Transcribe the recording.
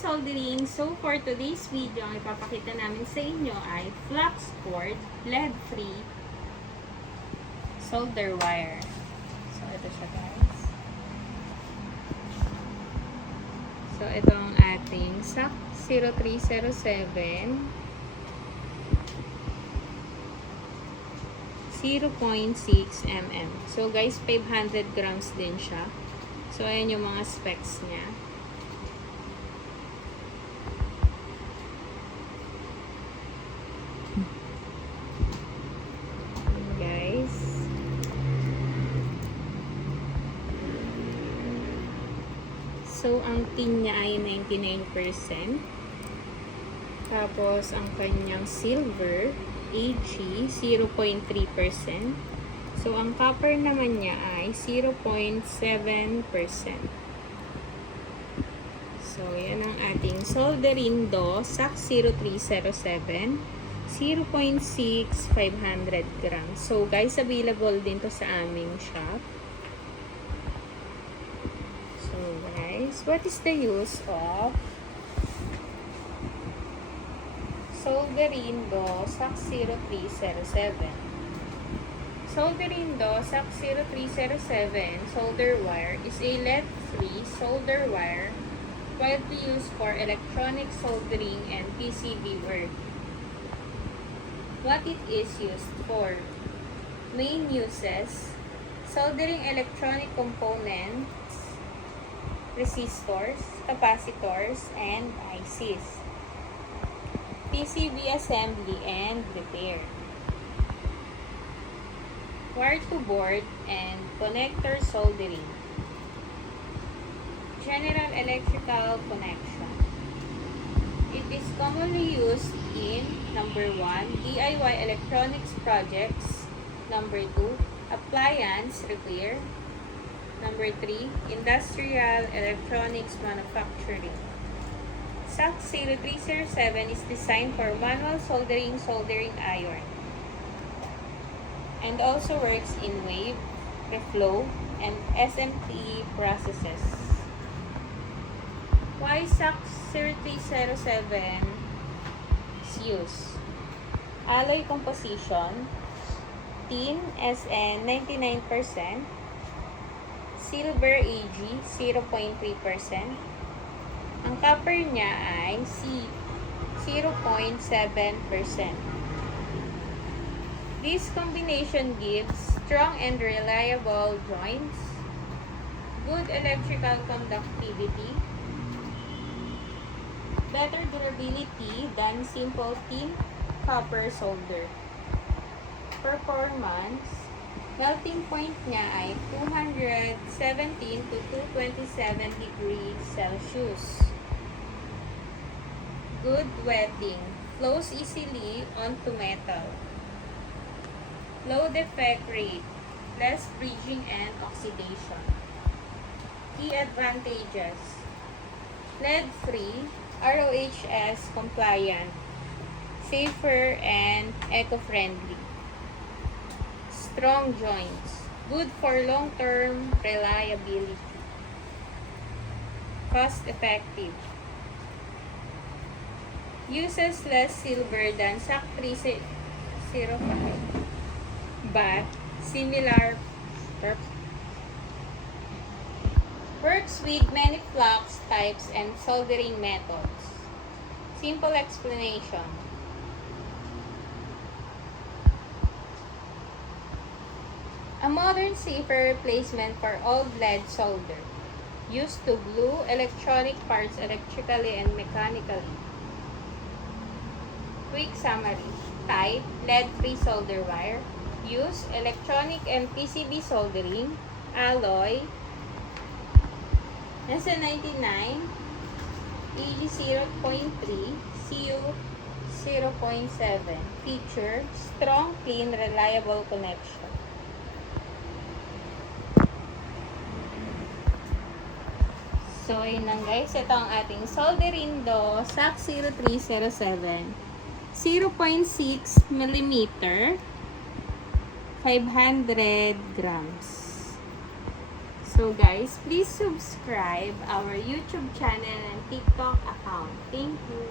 soldering. So, for today's video, ang ipapakita namin sa inyo ay flux cord, lead-free solder wire. So, ito siya guys. So, ito ang ating SAC 0307 0.6 mm. So, guys, 500 grams din siya. So, ayan yung mga specs niya. Guys. So, ang tin niya ay 99%. Tapos, ang kanyang silver, Ag, 0.3%. So, ang copper naman niya ay 0.7%. So, yan ang ating soldering do, SAC 0307, 0.6, 500 grams. So, guys, available din to sa aming shop. So, guys, what is the use of soldering do, SAC 0307? Soldering do, SAC 0307 solder wire is a lead-free solder wire widely used for electronic soldering and PCB work. What it is used for? Main uses: soldering electronic components, resistors, capacitors, and ICs. PCB assembly and repair. Wire-to-board and connector soldering. General electrical connection. It is commonly used in number 1, DIY electronics projects. Number 2, appliance repair. Number 3, industrial electronics manufacturing. SAC 0307 is designed for manual soldering iron, and also works in wave, reflow, and SMT processes. Why SAC 0307 is used? Alloy composition: tin SN 99%, silver Ag 0.3%, ang copper niya ay C 0.7%. This combination gives strong and reliable joints, good electrical conductivity, better durability than simple tin copper solder. Performance: melting point niya ay 217 to 227 degrees Celsius. Good wetting, flows easily onto metal. Low defect rate, less bridging and oxidation. Key advantages: lead-free, RoHS compliant, safer and eco-friendly. Strong joints, good for long-term reliability. Cost-effective. Uses less silver than SAC 305, but similar works with many flux types and soldering methods. Simple explanation: a modern, safer replacement for old lead solder, used to glue electronic parts electrically and mechanically. Quick summary: type, lead-free solder wire. Use, electronic and PCB soldering. Alloy, SN99, Ag 0.3, Cu 0.7. Feature: strong, clean, reliable connection. So, ayun lang guys. Ito ang ating soldering do, SAC 0307. 0.6 mm, 500 grams. So, So guys, please subscribe our YouTube channel and TikTok account. Thank you.